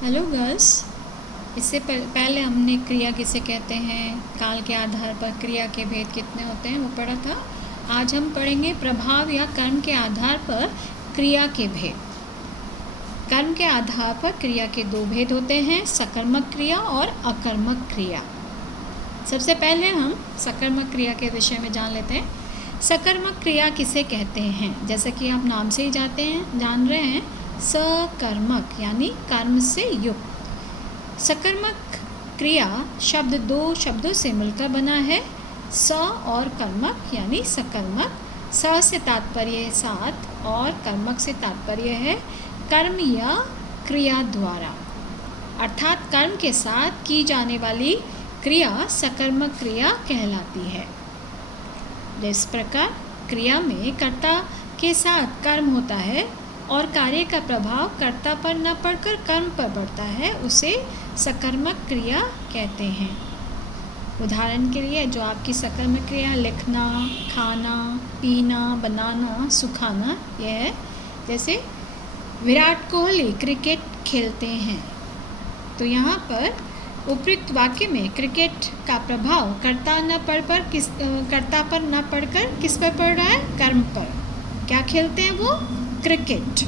Hello girls. इससे पहले हमने क्रिया किसे कहते हैं, काल के आधार पर क्रिया के भेद कितने होते हैं वो पढ़ा था। आज हम पढ़ेंगे प्रभाव या कर्म के आधार पर क्रिया के भेद। कर्म के आधार पर क्रिया के दो भेद होते हैं, सकर्मक क्रिया और अकर्मक क्रिया। सबसे पहले हम सकर्मक क्रिया के विषय में जान लेते हैं। सकर्मक क्रिया किसे कहते हैं, जैसे कि आप नाम से ही जान रहे हैं, सकर्मक यानी कर्म से युक्त। सकर्मक क्रिया शब्द दो शब्दों से मिलकर बना है, स और कर्मक यानी सकर्मक। स से तात्पर्य साथ और कर्मक से तात्पर्य है कर्म या क्रिया द्वारा, अर्थात कर्म के साथ की जाने वाली क्रिया सकर्मक क्रिया कहलाती है। जिस प्रकार क्रिया में कर्ता के साथ कर्म होता है और कार्य का प्रभाव कर्ता पर न पड़कर कर्म पर पड़ता है, उसे सकर्मक क्रिया कहते हैं। उदाहरण के लिए जो आपकी सकर्मक क्रिया लिखना, खाना, पीना, बनाना, सुखाना, यह है। जैसे विराट कोहली क्रिकेट खेलते हैं, तो यहाँ पर उपयुक्त वाक्य में क्रिकेट का प्रभाव कर्ता पर न पड़कर किस पर पड़ रहा है, कर्म पर। क्या खेलते हैं वो, क्रिकेट।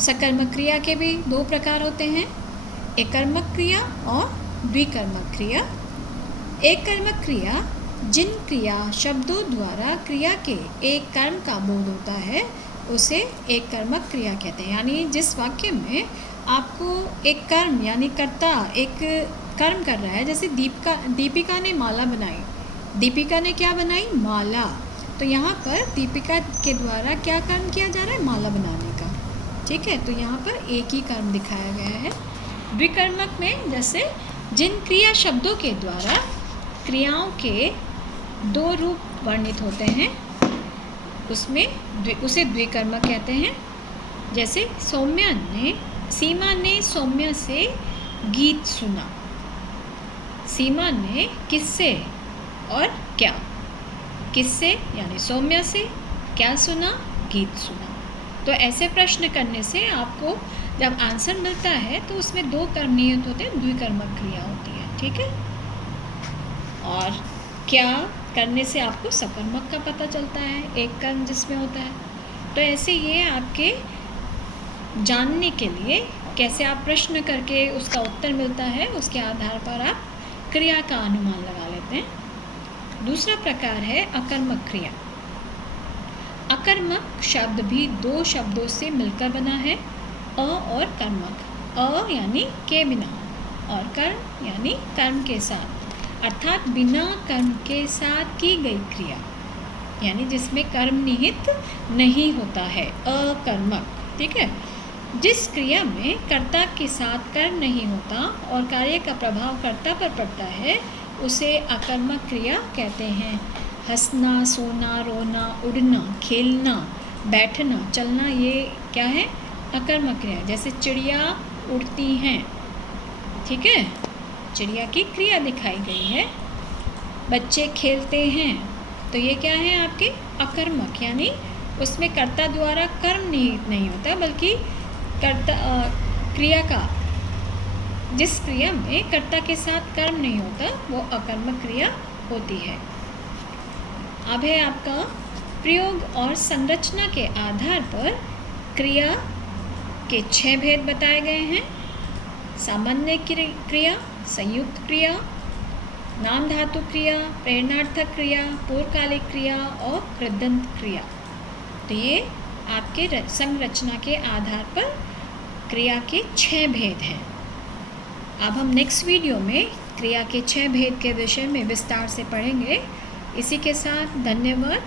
सकर्मक क्रिया के भी दो प्रकार होते हैं, एकर्मक क्रिया और द्विकर्मक क्रिया। एककर्मक क्रिया जिन क्रिया शब्दों द्वारा क्रिया के एक कर्म का बोध होता है, उसे एककर्मक क्रिया कहते हैं। यानी जिस वाक्य में आपको एक कर्म यानी कर्ता एक कर्म कर रहा है, जैसे दीपिका ने माला बनाई। दीपिका ने क्या बनाई, माला। तो यहाँ पर दीपिका के द्वारा क्या कर्म किया जा रहा है, माला बनाने का। ठीक है, तो यहाँ पर एक ही कर्म दिखाया गया है। द्विकर्मक में जैसे जिन क्रिया शब्दों के द्वारा क्रियाओं के दो रूप वर्णित होते हैं, उसे द्विकर्मक कहते हैं। जैसे सीमा ने सौम्य से गीत सुना। सीमा ने किससे और क्या, किससे यानी सौम्य से, क्या सुना, गीत सुना। तो ऐसे प्रश्न करने से आपको जब आंसर मिलता है तो उसमें दो कर्म निहित होते हैं, द्विकर्मक क्रिया होती है। ठीक है, और क्या करने से आपको सकर्मक का पता चलता है, एक कर्म जिसमें होता है। तो ऐसे ये आपके जानने के लिए कैसे आप प्रश्न करके उसका उत्तर मिलता है, उसके आधार पर आप क्रिया का अनुमान लगा लेते हैं। दूसरा प्रकार है अकर्मक क्रिया। अकर्मक शब्द भी दो शब्दों से मिलकर बना है, अ और कर्मक। अ यानी के बिना और कर्म यानी कर्म के साथ, अर्थात बिना कर्म के साथ की गई क्रिया, यानी जिसमें कर्म निहित नहीं होता है, अकर्मक। ठीक है, जिस क्रिया में कर्ता के साथ कर्म नहीं होता और कार्य का प्रभाव कर्ता पर पड़ता है, उसे अकर्मक क्रिया कहते हैं। हंसना, सोना, रोना, उड़ना, खेलना, बैठना, चलना, ये क्या है, अकर्मक क्रिया। जैसे चिड़िया उड़ती हैं, ठीक है, चिड़िया की क्रिया दिखाई गई है। बच्चे खेलते हैं, तो ये क्या है आपके अकर्मक, यानी उसमें कर्ता द्वारा कर्म नहीं होता, बल्कि कर्ता क्रिया का, जिस क्रिया में कर्ता के साथ कर्म नहीं होता वो अकर्मक क्रिया होती है। अब है आपका प्रयोग और संरचना के आधार पर क्रिया के 6 भेद बताए गए हैं। सामान्य क्रिया, संयुक्त क्रिया, नाम धातु क्रिया, प्रेरणार्थक क्रिया, पूर्वकालिक क्रिया और कृदंत क्रिया। तो ये आपके संरचना के आधार पर क्रिया के 6 भेद हैं। अब हम नेक्स्ट वीडियो में क्रिया के 6 भेद के विषय में विस्तार से पढ़ेंगे। इसी के साथ धन्यवाद।